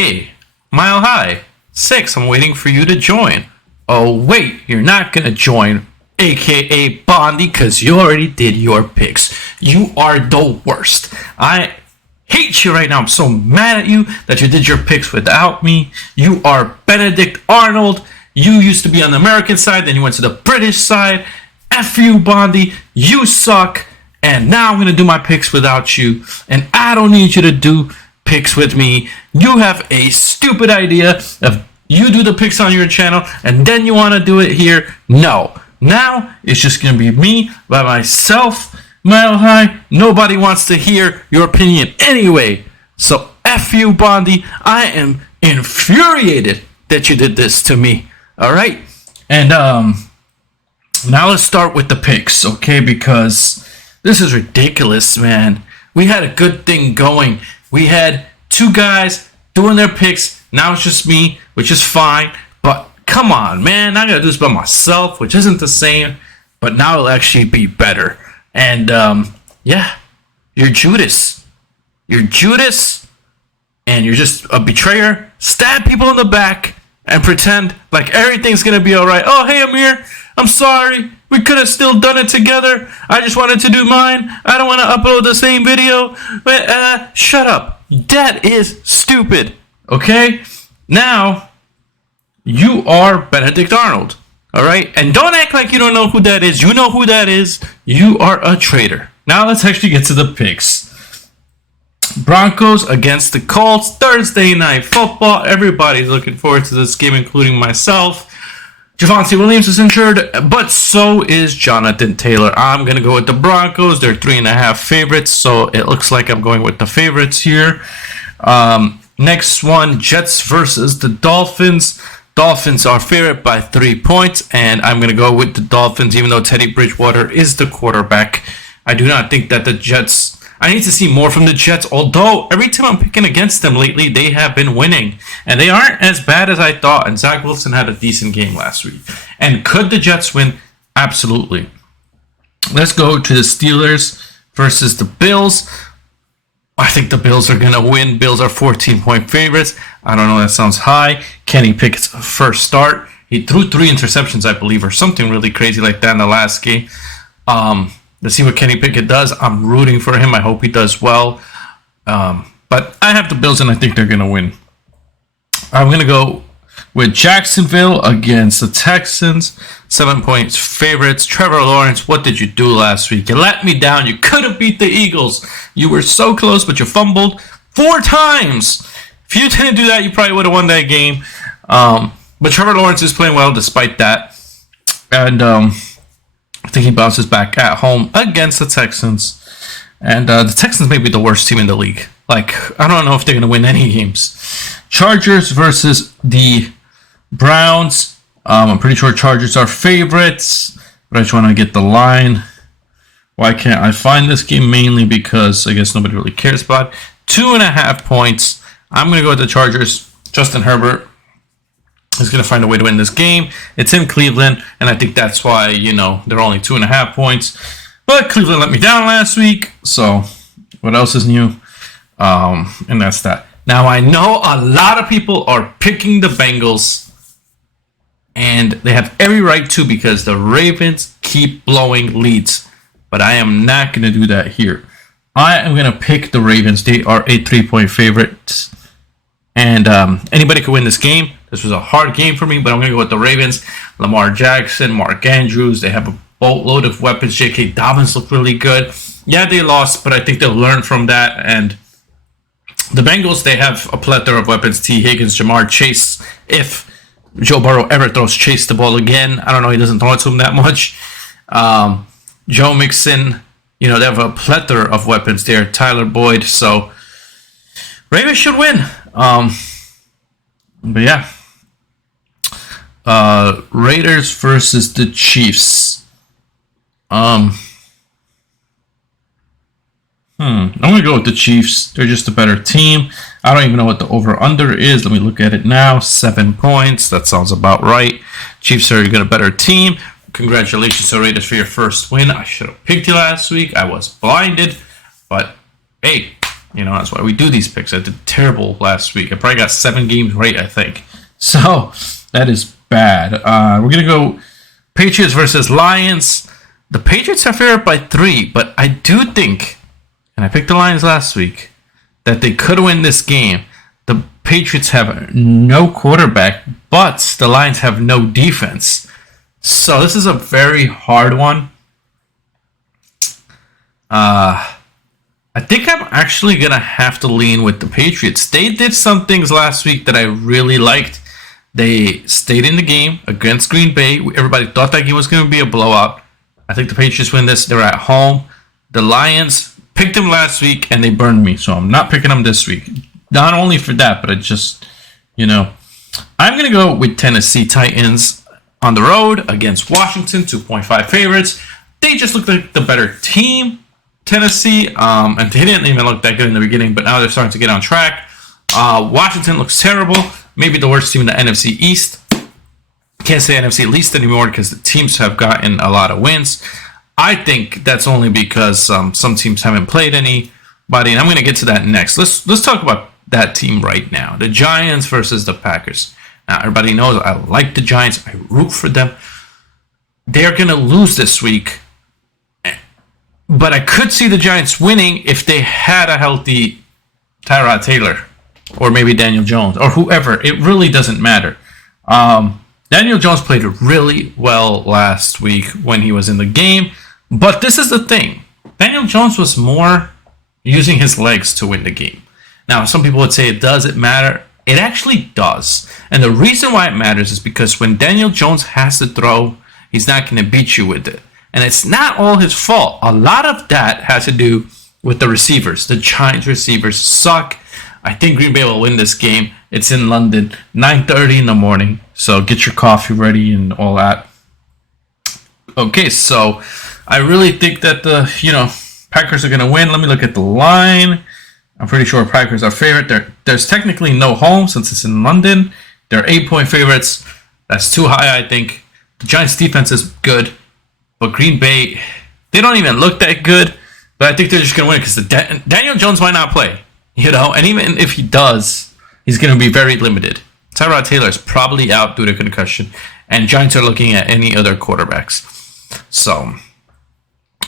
Hey, Mile High, 6, I'm waiting for you to join. Oh, wait, you're not gonna join, aka Bondi, because you already did your picks. You are the worst. I hate you right now. I'm so mad at you that you did your picks without me. You are Benedict Arnold. You used to be on the American side, then you went to the British side. F you, Bondi. You suck. And now I'm going to do my picks without you. And I don't need you to do picks with me. You have a stupid idea of you do the picks on your channel and then you want to do it here. No. Now it's just going to be me by myself. Mile High. Nobody wants to hear your opinion anyway. So F you, Bondi. I am infuriated that you did this to me. All right. And now let's start with the picks, okay? Because this is ridiculous, man. We had a good thing going. We had two guys doing their picks. Now it's just me, which is fine. But come on, man. I gotta do this by myself, which isn't the same. But now it'll actually be better. And yeah, you're Judas. You're Judas, and you're just a betrayer. Stab people in the back and pretend like everything's gonna be all right. Oh, hey, Amir. I'm sorry. We could have still done it together. I just wanted to do mine. I don't want to upload the same video. But shut up. That is stupid. Okay? Now, you are Benedict Arnold. All right? And don't act like you don't know who that is. You know who that is. You are a traitor. Now let's actually get to the picks. Broncos against the Colts. Thursday night football. Everybody's looking forward to this game, including myself. Javonte Williams is injured, but so is Jonathan Taylor. I'm going to go with the Broncos. They're 3.5 favorites, so it looks like I'm going with the favorites here. Next one, Jets versus the Dolphins. Dolphins are favorite by 3 points, and I'm going to go with the Dolphins, even though Teddy Bridgewater is the quarterback. I do not think that the Jets... I need to see more from the Jets, although every time I'm picking against them lately, they have been winning. And they aren't as bad as I thought, and Zach Wilson had a decent game last week. And could the Jets win? Absolutely. Let's go to the Steelers versus the Bills. I think the Bills are going to win. Bills are 14-point favorites. I don't know, that sounds high. Kenny Pickett's first start. He threw 3 interceptions, I believe, or something really crazy like that in the last game. Let's see what Kenny Pickett does. I'm rooting for him. I hope he does well. But I have the Bills, and I think they're going to win. I'm going to go with Jacksonville against the Texans. 7 points favorites. Trevor Lawrence, what did you do last week? You let me down. You could have beat the Eagles. You were so close, but you fumbled 4 times. If you didn't do that, you probably would have won that game. But Trevor Lawrence is playing well despite that. And... I think he bounces back at home against the Texans. And the Texans may be the worst team in the league. Like, I don't know if they're going to win any games. Chargers versus the Browns. I'm pretty sure Chargers are favorites. But I just want to get the line. Why can't I find this game? Mainly because I guess nobody really cares about it. 2.5 points. I'm going to go with the Chargers. Justin Herbert is going to find a way to win this game. It's in Cleveland, and I think that's why, they're only 2.5 points. But Cleveland let me down last week, so what else is new? And that's that. Now, I know a lot of people are picking the Bengals, and they have every right to because the Ravens keep blowing leads. But I am not going to do that here. I am going to pick the Ravens. They are a 3-point favorite. And anybody could win this game. This was a hard game for me, but I'm going to go with the Ravens. Lamar Jackson, Mark Andrews. They have a boatload of weapons. J.K. Dobbins looked really good. Yeah, they lost, but I think they'll learn from that. And the Bengals, they have a plethora of weapons. T. Higgins, Jamar Chase. If Joe Burrow ever throws Chase the ball again, I don't know. He doesn't throw it to him that much. Joe Mixon. They have a plethora of weapons there. Tyler Boyd. So Ravens should win. But yeah. Raiders versus the Chiefs. I'm gonna go with the Chiefs. They're just a better team. I don't even know what the over-under is. Let me look at it now. 7 points. That sounds about right. Chiefs are a better team. Congratulations to Raiders for your first win. I should have picked you last week. I was blinded. But, hey, That's why we do these picks. I did terrible last week. I probably got 7 games right, I think. So that is bad. We're going to go Patriots versus Lions. The Patriots are favored by 3, but I do think, and I picked the Lions last week, that they could win this game. The Patriots have no quarterback, but the Lions have no defense. So this is a very hard one. I think I'm actually going to have to lean with the Patriots. They did some things last week that I really liked. They stayed in the game against Green Bay. Everybody thought that game was going to be a blowout. I think the Patriots win this. They're at home. The Lions picked them last week, and they burned me. So I'm not picking them this week. Not only for that, but I just, I'm going to go with Tennessee Titans on the road against Washington, 2.5 favorites. They just look like the better team. Tennessee, and they didn't even look that good in the beginning, but now they're starting to get on track. Washington looks terrible, maybe the worst team in the NFC East. Can't say NFC least anymore because the teams have gotten a lot of wins. I think that's only because some teams haven't played anybody, and I'm going to get to that next. Let's talk about that team right now. The Giants versus the Packers. Now, everybody knows I like the Giants. I root for them. They're going to lose this week. But I could see the Giants winning if they had a healthy Tyrod Taylor or maybe Daniel Jones or whoever. It really doesn't matter. Daniel Jones played really well last week when he was in the game. But this is the thing. Daniel Jones was more using his legs to win the game. Now, some people would say it doesn't matter. It actually does. And the reason why it matters is because when Daniel Jones has to throw, he's not going to beat you with it. And it's not all his fault. A lot of that has to do with the receivers. The Giants receivers suck. I think Green Bay will win this game. It's in London, 9:30 in the morning. So get your coffee ready and all that. Okay, so I really think that the Packers are going to win. Let me look at the line. I'm pretty sure Packers are favorite. There's technically no home since it's in London. They're 8-point favorites. That's too high, I think. The Giants' defense is good. But Green Bay, they don't even look that good. But I think they're just going to win because Daniel Jones might not play. And even if he does, he's going to be very limited. Tyrod Taylor is probably out due to concussion. And Giants are looking at any other quarterbacks. So,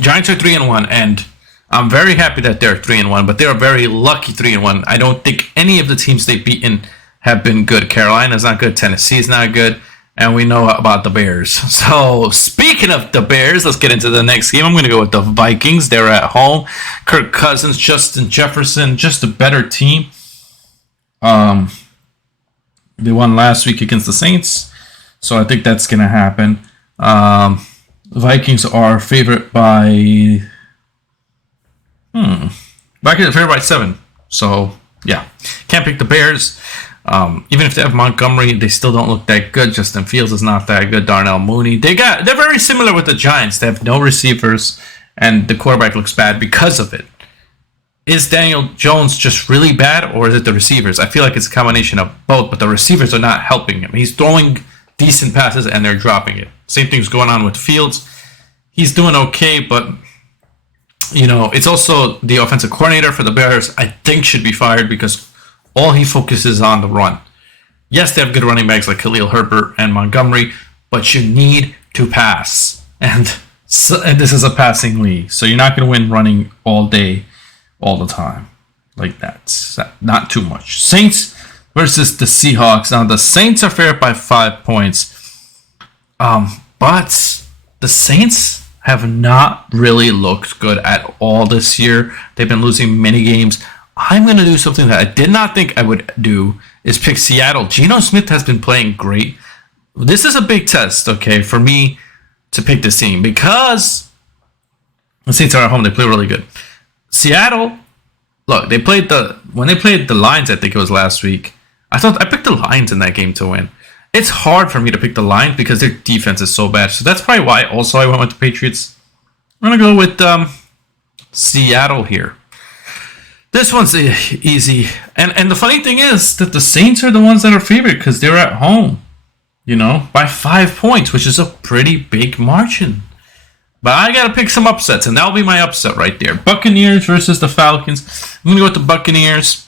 Giants are 3-1. And I'm very happy that they're 3-1. But they're a very lucky 3-1. I don't think any of the teams they've beaten have been good. Carolina's not good. Tennessee's not good. And we know about the Bears. So, speaking of the Bears, let's get into the next game. I'm going to go with the Vikings. They're at home. Kirk Cousins, Justin Jefferson, just a better team. They won last week against the Saints. So, I think that's going to happen. The Vikings are favored by... Vikings are favored by 7. So, yeah. Can't pick the Bears. Even if they have Montgomery, they still don't look that good. Justin Fields is not that good. Darnell Mooney. They're very similar with the Giants. They have no receivers, and the quarterback looks bad because of it. Is Daniel Jones just really bad, or is it the receivers? I feel like it's a combination of both, but the receivers are not helping him. He's throwing decent passes, and they're dropping it. Same thing's going on with Fields. He's doing okay, but it's also the offensive coordinator for the Bears, I think, should be fired because all he focuses on the run. Yes, they have good running backs like Khalil Herbert and Montgomery, but you need to pass. And this is a passing league, so you're not going to win running all day, all the time. Like that's not too much. Saints versus the Seahawks. Now, the Saints are favored by 5 points. But the Saints have not really looked good at all this year. They've been losing many games. I'm going to do something that I did not think I would do, is pick Seattle. Geno Smith has been playing great. This is a big test, okay, for me to pick this team because the Saints are at home. They play really good. Seattle, look, when they played the Lions, I think it was last week, I picked the Lions in that game to win. It's hard for me to pick the Lions because their defense is so bad. So that's probably why also I went with the Patriots. I'm going to go with Seattle here. This one's easy. And the funny thing is that the Saints are the ones that are favored because they're at home, by 5 points, which is a pretty big margin. But I got to pick some upsets, and that'll be my upset right there. Buccaneers versus the Falcons. I'm going to go with the Buccaneers.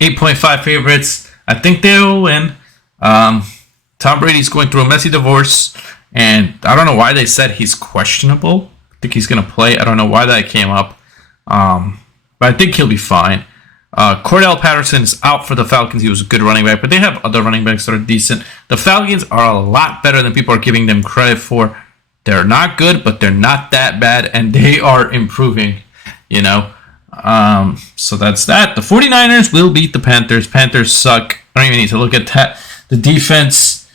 8.5 favorites. I think they will win. Tom Brady's going through a messy divorce, and I don't know why they said he's questionable. I think he's going to play. I don't know why that came up. But I think he'll be fine. Cordell Patterson is out for the Falcons. He was a good running back, but they have other running backs that are decent. The Falcons are a lot better than people are giving them credit for. They're not good, but they're not that bad, and they are improving, So that's that. The 49ers will beat the Panthers. Panthers suck. I don't even need to look at that. The defense,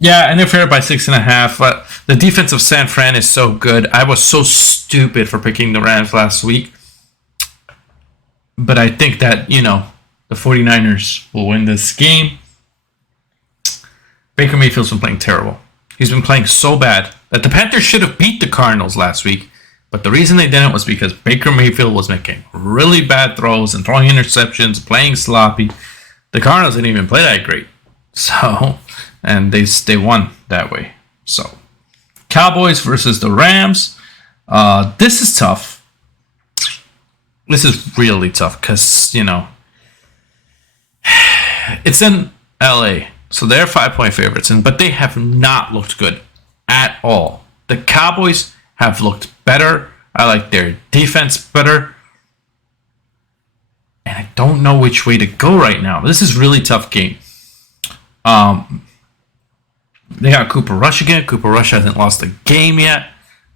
and they're favored by 6.5. But the defense of San Fran is so good. I was so stupid for picking the Rams last week. But I think that, the 49ers will win this game. Baker Mayfield's been playing terrible. He's been playing so bad that the Panthers should have beat the Cardinals last week. But the reason they didn't was because Baker Mayfield was making really bad throws and throwing interceptions, playing sloppy. The Cardinals didn't even play that great. So, and they won that way. So, Cowboys versus the Rams. This is tough. This is really tough because, it's in LA. So they're 5-point favorites, but they have not looked good at all. The Cowboys have looked better. I like their defense better. And I don't know which way to go right now. This is a really tough game. They got Cooper Rush again. Cooper Rush hasn't lost a game yet.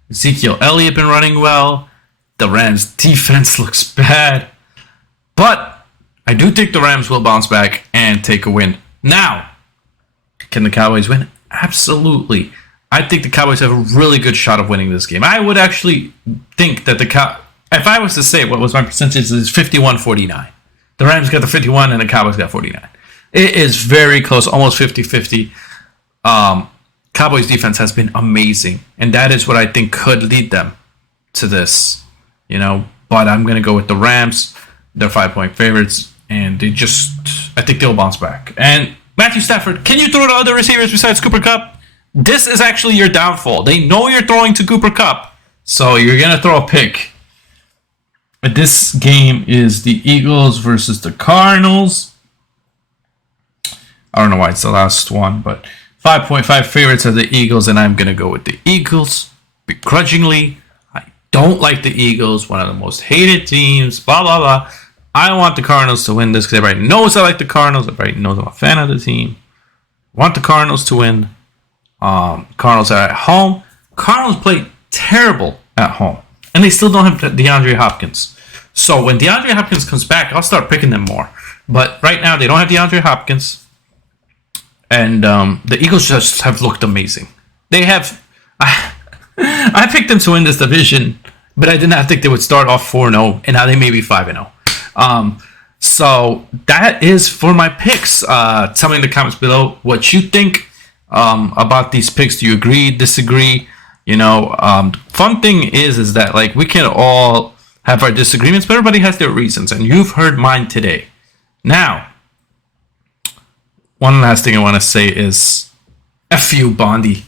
Ezekiel Elliott been running well. The Rams' defense looks bad. But I do think the Rams will bounce back and take a win. Now, can the Cowboys win? Absolutely. I think the Cowboys have a really good shot of winning this game. I would actually think that if I was to say what was my percentage, is 51-49. The Rams got the 51 and the Cowboys got 49. It is very close, almost 50-50. Cowboys defense has been amazing, and that is what I think could lead them to this. But I'm going to go with the Rams. They're 5-point favorites, and I think they'll bounce back. And Matthew Stafford, can you throw to other receivers besides Cooper Kupp? This is actually your downfall. They know you're throwing to Cooper Kupp, so you're going to throw a pick. This game is the Eagles versus the Cardinals. I don't know why it's the last one, but 5.5 favorites are the Eagles, and I'm going to go with the Eagles begrudgingly. I don't like the Eagles, one of the most hated teams, blah, blah, blah. I want the Cardinals to win this because everybody knows I like the Cardinals. Everybody knows I'm a fan of the team. I want the Cardinals to win. Cardinals are at home. Cardinals play terrible at home, and they still don't have DeAndre Hopkins. So when DeAndre Hopkins comes back, I'll start picking them more. But right now, they don't have DeAndre Hopkins, and the Eagles just have looked amazing. They have. I picked them to win this division, but I did not think they would start off 4-0, and now they may be 5-0. So that is for my picks. Tell me in the comments below what you think about these picks. Do you agree, disagree? Fun thing is that we can all have our disagreements, but everybody has their reasons, and you've heard mine today. Now, one last thing I want to say is F you, Bondi.